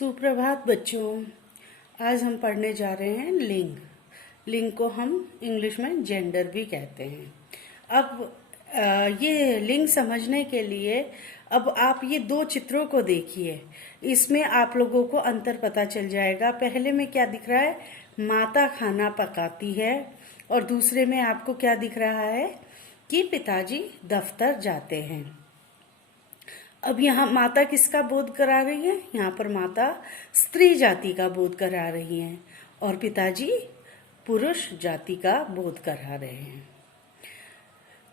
सुप्रभात बच्चों। आज हम पढ़ने जा रहे हैं लिंग। लिंग को हम इंग्लिश में जेंडर भी कहते हैं। अब ये लिंग समझने के लिए अब आप ये दो चित्रों को देखिए, इसमें आप लोगों को अंतर पता चल जाएगा। पहले में क्या दिख रहा है, माता खाना पकाती है, और दूसरे में आपको क्या दिख रहा है कि पिताजी दफ्तर जाते हैं। अब यहाँ माता किसका बोध करा रही है, यहाँ पर माता स्त्री जाति का बोध करा रही हैं और पिताजी पुरुष जाति का बोध करा रहे हैं।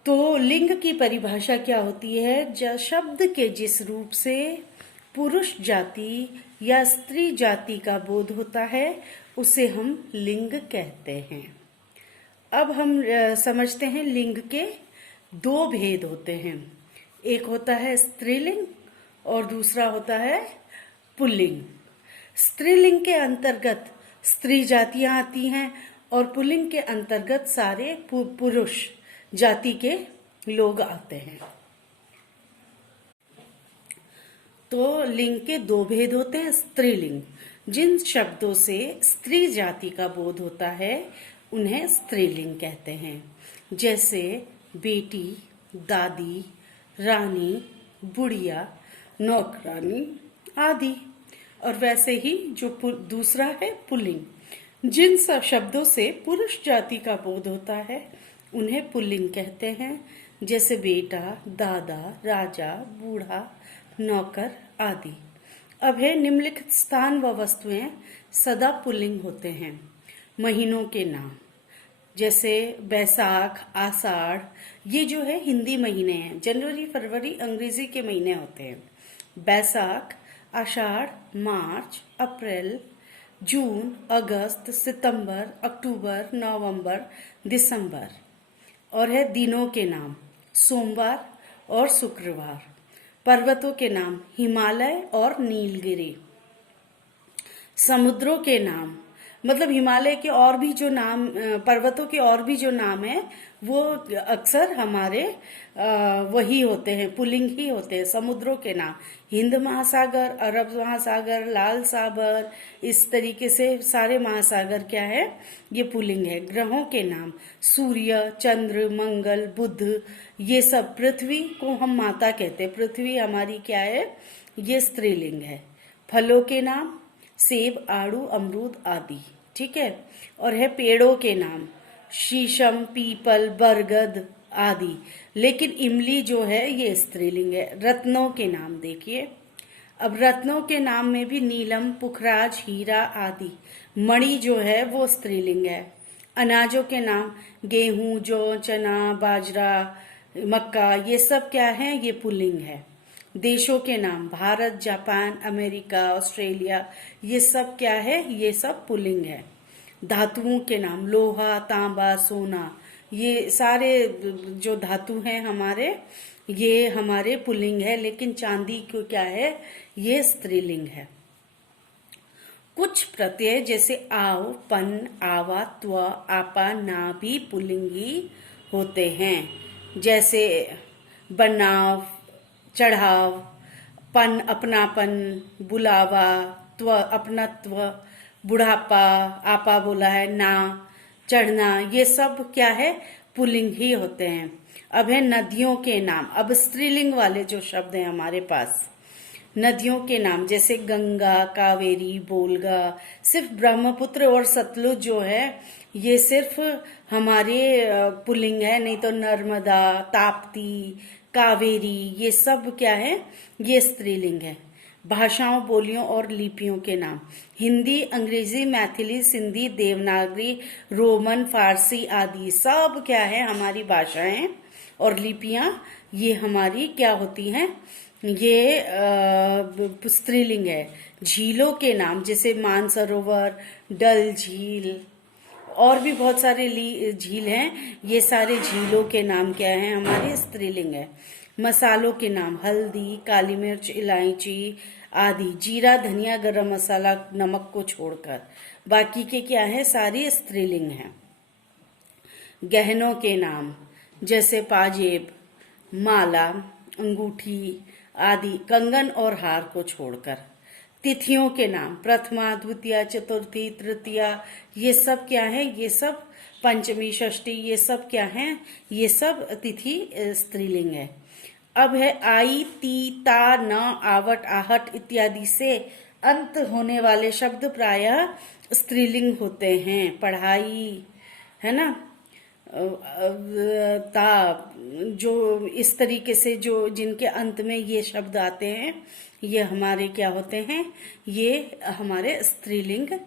तो लिंग की परिभाषा क्या होती है, शब्द के जिस रूप से पुरुष जाति या स्त्री जाति का बोध होता है उसे हम लिंग कहते हैं। अब हम समझते हैं लिंग के दो भेद होते हैं, एक होता है स्त्रीलिंग और दूसरा होता है पुल्लिंग। स्त्रीलिंग के अंतर्गत स्त्री जातियां आती हैं और पुल्लिंग के अंतर्गत सारे पुरुष जाति के लोग आते हैं। तो लिंग के दो भेद होते हैं। स्त्रीलिंग, जिन शब्दों से स्त्री जाति का बोध होता है उन्हें स्त्रीलिंग कहते हैं, जैसे बेटी, दादी, रानी, बुढ़िया, नौकरानी आदि। और वैसे ही जो दूसरा है पुल्लिंग, जिन सब शब्दों से पुरुष जाति का बोध होता है उन्हें पुल्लिंग कहते हैं, जैसे बेटा, दादा, राजा, बूढ़ा, नौकर आदि। अब है निम्नलिखित स्थान व वस्तुएं सदा पुल्लिंग होते हैं। महीनों के नाम, जैसे बैसाख, आषाढ़, ये जो है हिंदी महीने हैं। जनवरी, फरवरी अंग्रेजी के महीने होते हैं। बैसाख, आषाढ़, मार्च, अप्रैल, जून, अगस्त, सितंबर, अक्टूबर, नवंबर, दिसंबर। और है दिनों के नाम, सोमवार और शुक्रवार। पर्वतों के नाम, हिमालय और नीलगिरी। समुद्रों के नाम, मतलब हिमालय के और भी जो नाम, पर्वतों के और भी जो नाम है वो अक्सर हमारे वही होते हैं, पुल्लिंग ही होते हैं। समुद्रों के नाम, हिंद महासागर, अरब महासागर, लाल सागर, इस तरीके से सारे महासागर क्या है, ये पुल्लिंग है। ग्रहों के नाम, सूर्य, चंद्र, मंगल, बुध, ये सब। पृथ्वी को हम माता कहते हैं, पृथ्वी हमारी क्या है, ये स्त्रीलिंग है। फलों के नाम, सेब, आड़ू, अमरूद आदि, ठीक है। और है पेड़ों के नाम, शीशम, पीपल, बरगद आदि। लेकिन इमली जो है ये स्त्रीलिंग है। रत्नों के नाम देखिए, अब रत्नों के नाम में भी नीलम, पुखराज, हीरा आदि। मणि जो है वो स्त्रीलिंग है। अनाजों के नाम, गेहूं, जौ, चना, बाजरा, मक्का, ये सब क्या है, ये पुल्लिंग है। देशों के नाम, भारत, जापान, अमेरिका, ऑस्ट्रेलिया, ये सब क्या है, ये सब पुल्लिंग है। धातुओं के नाम, लोहा, तांबा, सोना, ये सारे जो धातु हैं हमारे, ये हमारे पुल्लिंग है। लेकिन चांदी को क्या है, ये स्त्रीलिंग है। कुछ प्रत्यय जैसे आव, पन, आवा, त्व, आपा, ना भी पुल्लिंग ही होते हैं, जैसे बनाव, चढ़ाव, पन अपनापन, बुलावा, त्व अपनत्व, बुढ़ापा, आपा बोला है, ना, चढ़ना, ये सब क्या है, पुल्लिंग ही होते हैं। अब है नदियों के नाम। अब स्त्रीलिंग वाले जो शब्द हैं हमारे पास, नदियों के नाम जैसे गंगा, कावेरी, बोलगा। सिर्फ ब्रह्मपुत्र और सतलुज जो है ये सिर्फ हमारे पुल्लिंग है, नहीं तो नर्मदा, ताप्ती, कावेरी, ये सब क्या है, ये स्त्रीलिंग है। भाषाओं, बोलियों और लिपियों के नाम, हिंदी, अंग्रेजी, मैथिली, सिंधी, देवनागरी, रोमन, फारसी आदि सब क्या है, हमारी भाषाएं और लिपियां, ये हमारी क्या होती हैं, ये स्त्रीलिंग है। झीलों के नाम जैसे मानसरोवर, डल झील, और भी बहुत सारे झील हैं, ये सारे झीलों के नाम क्या हैं, हमारे स्त्रीलिंग है। मसालों के नाम, हल्दी, काली मिर्च, इलायची आदि। जीरा, धनिया, गरम मसाला, नमक को छोड़कर बाकी के क्या है, सारी स्त्रीलिंग है। गहनों के नाम जैसे पाजेब, माला, अंगूठी आदि, कंगन और हार को छोड़कर। तिथियों के नाम, प्रथमा, द्वितीया, चतुर्थी, तृतीया, ये सब क्या है? ये सब पंचमी, षष्ठी, ये सब क्या है? ये सब तिथि स्त्रीलिंग है। अब है आई, ती, ता, न, आवट, आहट इत्यादि से अंत होने वाले शब्द प्रायः स्त्रीलिंग होते हैं। पढ़ाई, है ना, ता, जो इस तरीके से जो जिनके अंत में ये शब्द आते हैं, ये हमारे क्या होते हैं? ये हमारे स्त्रीलिंग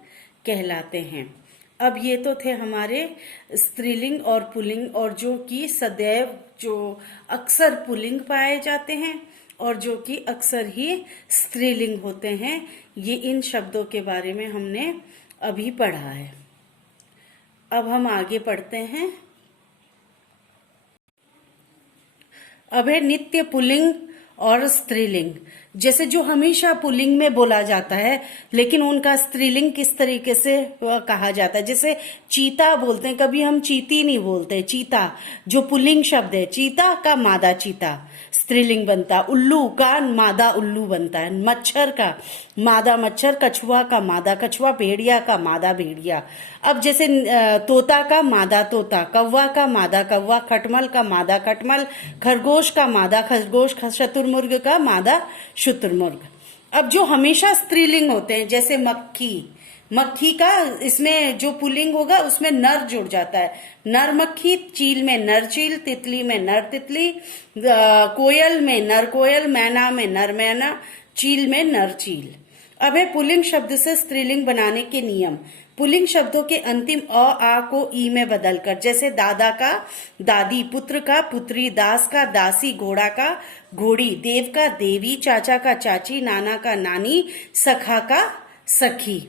कहलाते हैं। अब ये तो थे हमारे स्त्रीलिंग और पुल्लिंग, और जो कि सदैव जो अक्सर पुल्लिंग पाए जाते हैं और जो कि अक्सर ही स्त्रीलिंग होते हैं। ये इन शब्दों के बारे में हमने अभी पढ़ा है। अब हम आगे पढ़ते हैं। अब है नित्य पुल्लिंग और स्त्रीलिंग। जैसे जो हमेशा पुल्लिंग में बोला जाता है, लेकिन उनका स्त्रीलिंग किस तरीके से कहा जाता है। जैसे चीता बोलते हैं, कभी हम चीती नहीं बोलते। चीता जो पुल्लिंग शब्द है, चीता का मादा चीता स्त्रीलिंग बनता, उल्लू का मादा उल्लू बनता है, मच्छर का मादा मच्छर, कछुआ का मादा कछुआ, भेड़िया का मादा भेड़िया। अब जैसे तोता का मादा तोता, कौवा का मादा कौवा, खटमल का मादा खटमल, खरगोश का मादा खरगोश, शुतुरमुर्ग का मादा शुतुरमुर्ग। अब जो हमेशा स्त्रीलिंग होते हैं, जैसे मक्खी, मक्खी का इसमें जो पुल्लिंग होगा उसमें नर जुड़ जाता है, नर मक्खी, चील में नर चील, तितली में नर तितली, कोयल में नर कोयल, मैना में नर मैना, चील में नर चील। अब है पुल्लिंग शब्द से स्त्रीलिंग बनाने के नियम। पुल्लिंग शब्दों के अंतिम अ आ को ई में बदलकर, जैसे दादा का दादी, पुत्र का पुत्री, दास का दासी, घोड़ा का घोड़ी, देव का देवी, चाचा का चाची, नाना का नानी, सखा का सखी।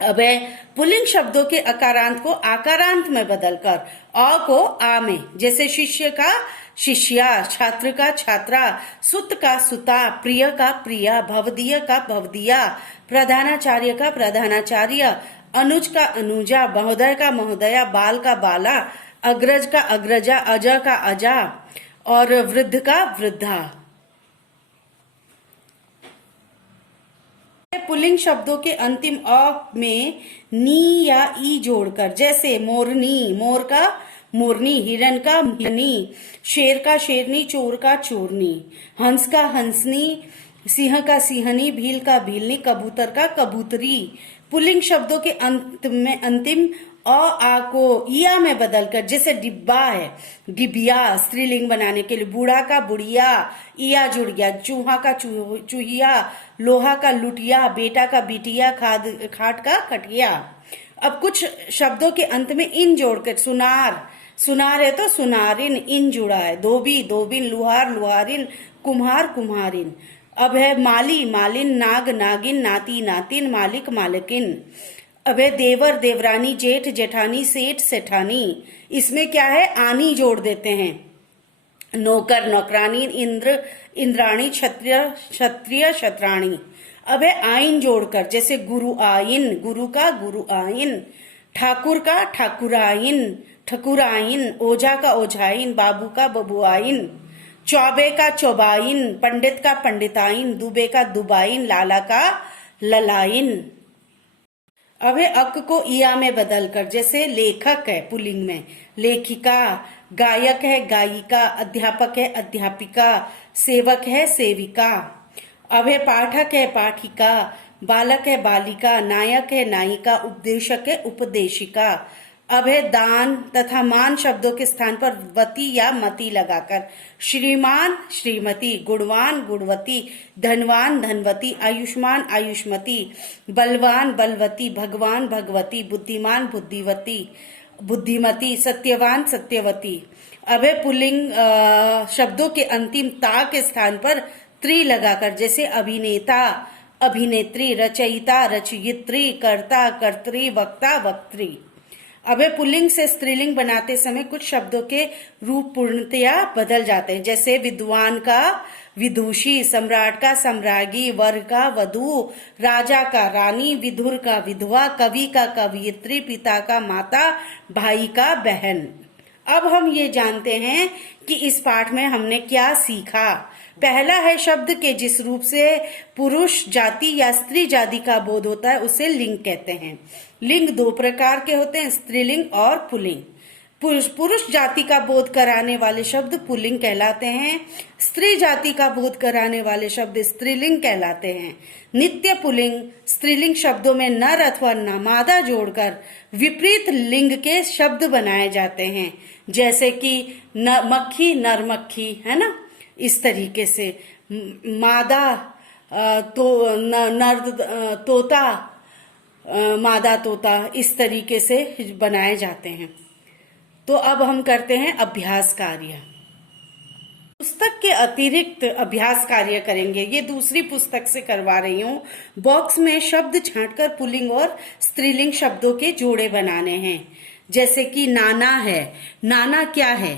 अब है पुल्लिंग शब्दों के अकारांत को आकारांत में बदलकर अ को आ में, जैसे शिष्य का शिष्या, छात्र का छात्रा, सुत का सुता, प्रिय का प्रिया, भवदीय का भवदिया, प्रधानाचार्य का प्रधानाचार्य, अनुज का अनुजा, महोदय का महोदया, बाल का बाला, अग्रज का अग्रजा, अजा का अजा और वृद्ध का वृद्धा। पुल्लिंग शब्दों के अंतिम अ में नी या ई जोड़कर, जैसे मोरनी, मोर का मोरनी, हिरण का हिरनी, शेर का शेरनी, चोर का चोरनी, हंस का हंसनी, सिंह का सिंहनी, भील का भीलनी, कबूतर का कबूतरी। पुल्लिंग शब्दों के अंत में अंतिम अ आ को इया में बदलकर, जैसे डिब्बा है, डिबिया स्त्रीलिंग बनाने के लिए, बूढ़ा का बुढ़िया, इया जुड़ गया, चूहा का चूहिया, लोहा का लुटिया, बेटा का बिटिया, खाट का खटिया। अब कुछ शब्दों के अंत में इन जोड़कर, सुनार, सुनार है तो सुनारिन, इन जुड़ा है, धोबी धोबिन, लुहार लुहारिन, कुम्हार कुम्हारिन। अब है माली मालिन, नाग नागिन, नाती नातिन, मालिक मालिकिन। अब है देवर देवरानी, जेठ जेठानी, सेठ सेठानी। इसमें क्या है? आनी जोड़ देते हैं। नौकर नौकरानी, इंद्र इंद्राणी, क्षत्रिय क्षत्रिय क्षत्राणी। अब है आइन जोड़कर, जैसे गुरु आइन, गुरु का गुरु आइन, ठाकुर का ठाकुराइन ठकुराइन, ओझा का ओझाइन, बाबू का बबुआइन, चौबे का चौबाइन, पंडित का पंडिताइन, दुबे का दुबाइन, लाला का ललाइन। अब है अक को इया में बदलकर, जैसे लेखक है पुल्लिंग में लेखिका, गायक है गायिका, अध्यापक है अध्यापिका, सेवक है सेविका। अब है पाठक है पाठिका, बालक है बालिका, नायक है नायिका, उपदेशक है उपदेशिका। अब है दान तथा मान शब्दों के स्थान पर वती या मती लगाकर, श्रीमान श्रीमती, गुणवान गुणवती, धनवान धनवती, आयुष्मान आयुष्मती, बलवान बलवती, भगवान भगवती, बुद्धिमान बुद्धिवती बुद्धिमती, सत्यवान सत्यवती। अब है पुल्लिंग शब्दों के अंतिम ता के स्थान पर त्रि लगाकर, जैसे अभिनेता अभिनेत्री, रचयिता रचयित्री, कर्ता कर्त्री, वक्ता वक्त्री। अब पुल्लिंग से स्त्रीलिंग बनाते समय कुछ शब्दों के रूप पूर्णतया बदल जाते हैं, जैसे विद्वान का विदुषी, सम्राट का सम्राज्ञी, वर का वधू, राजा का रानी, विधुर का विधवा, कवि का कवयित्री, पिता का माता, भाई का बहन। अब हम ये जानते हैं कि इस पाठ में हमने क्या सीखा। पहला है शब्द के जिस रूप से पुरुष जाति या स्त्री जाति का बोध होता है उसे लिंग कहते हैं। लिंग दो प्रकार के होते हैं, स्त्रीलिंग और पुल्लिंग। पुरुष जाति का बोध कराने वाले शब्द पुल्लिंग कहलाते हैं, स्त्री जाति का बोध कराने वाले शब्द स्त्रीलिंग कहलाते हैं। नित्य पुल्लिंग स्त्रीलिंग शब्दों में नर अथवा मादा जोड़कर विपरीत लिंग के शब्द बनाए जाते हैं, जैसे कि मक्खी नर मक्खी, है ना, इस तरीके से मादा तो नर तोता मादा तोता, इस तरीके से बनाए जाते हैं। तो अब हम करते हैं अभ्यास कार्य। पुस्तक के अतिरिक्त अभ्यास कार्य करेंगे, ये दूसरी पुस्तक से करवा रही हूँ। बॉक्स में शब्द छांटकर पुल्लिंग और स्त्रीलिंग शब्दों के जोड़े बनाने हैं। जैसे कि नाना है, नाना क्या है,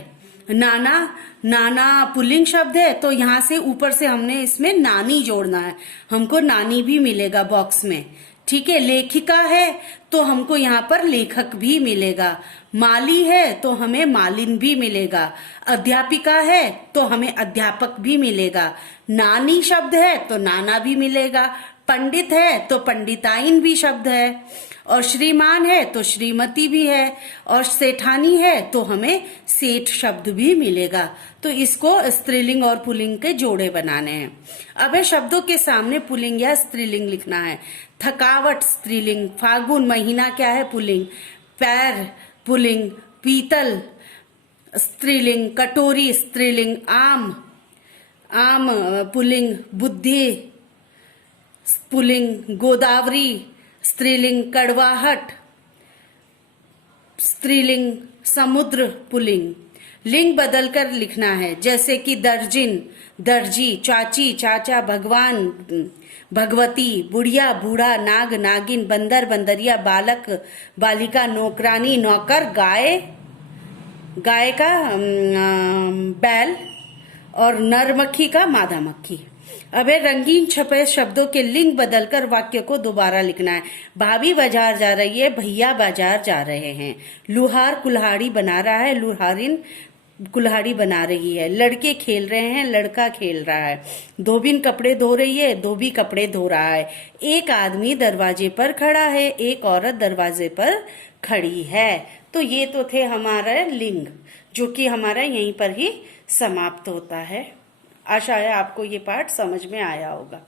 नाना पुल्लिंग शब्द है, तो यहाँ से ऊपर से हमने इसमें नानी जोड़ना है, हमको नानी भी मिलेगा बॉक्स में, ठीक है। लेखिका है तो हमको यहाँ पर लेखक भी मिलेगा, माली है तो हमें मालिन भी मिलेगा, अध्यापिका है तो हमें अध्यापक भी मिलेगा, नानी शब्द है तो नाना भी मिलेगा, पंडित है तो पंडिताइन भी शब्द है, और श्रीमान है तो श्रीमती भी है, और सेठानी है तो हमें सेठ शब्द भी मिलेगा। तो इसको स्त्रीलिंग और पुल्लिंग के जोड़े बनाने हैं। अब शब्दों के सामने पुल्लिंग या स्त्रीलिंग लिखना है। थकावट स्त्रीलिंग, फागुन महीना क्या है, पुल्लिंग, पैर पुल्लिंग, पीतल स्त्रीलिंग, कटोरी स्त्रीलिंग, आम पुल्लिंग, बुद्धि पुल्लिंग, गोदावरी स्त्रीलिंग, कड़वाहट स्त्रीलिंग, समुद्र पुल्लिंग। लिंग बदलकर लिखना है, जैसे कि दर्जिन दर्जी, चाची चाचा, भगवान भगवती, बुढ़िया बूढ़ा, नाग नागिन, बंदर बंदरिया, बालक बालिका, नौकरानी नौकर, गाय का बैल, और नर मक्खी का मादा मक्खी। अब रंगीन छपे शब्दों के लिंग बदलकर वाक्य को दोबारा लिखना है। भाभी बाजार जा रही है, भैया बाजार जा रहे हैं। लुहार कुल्हाड़ी बना रहा है, लुहारिन कुल्हाड़ी बना रही है। लड़के खेल रहे हैं, लड़का खेल रहा है। धोबिन कपड़े धो रही है, धोबी कपड़े धो रहा है। एक आदमी दरवाजे पर खड़ा है, एक औरत दरवाजे पर खड़ी है। तो ये तो थे हमारा लिंग, जो कि हमारा यहीं पर ही समाप्त होता है। आशा है आपको ये पाठ समझ में आया होगा।